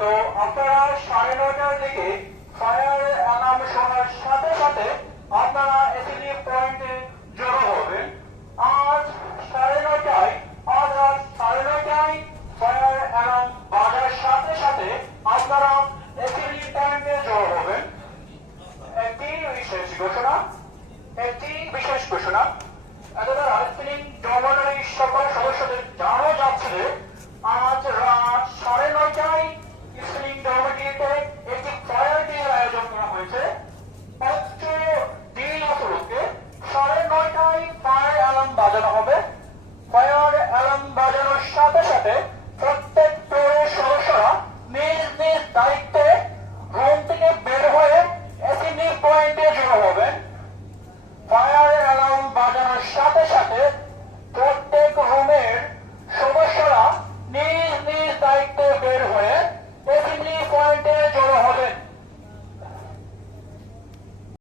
তো আপনারা 9:30টার দিকে ফায়ার অ্যালার্ম শোনার সাথে সাথে আপনারা এসএসজি পয়েন্টে জড়ো হবেন। আজ 9:30টায় রাত 9:30টায় ফায়ার অ্যালার্ম বাজার সাথে সাথে আপনারা এসএসজি পয়েন্টে জড়ো হবেন। একটি বিশেষ ঘোষণা এতটা স্প্রিং ডরমিটরি সকল সদস্যদের জানানো যাচ্ছে যে আজ রাত 9:30টায় স্প্রিং ডরমিটরিতে একটি ফায়ার ডে আয়োজন করা হয়েছে। দিন উপলক্ষে 9:30টায় ফায়ার অ্যালার্ম বাজানো হবে। ফায়ার অ্যালার্ম বাজানোর সাথে সাথে প্রত্যেক ফ্লোরের সদস্যরা নিজ নিজ দায়িত্ব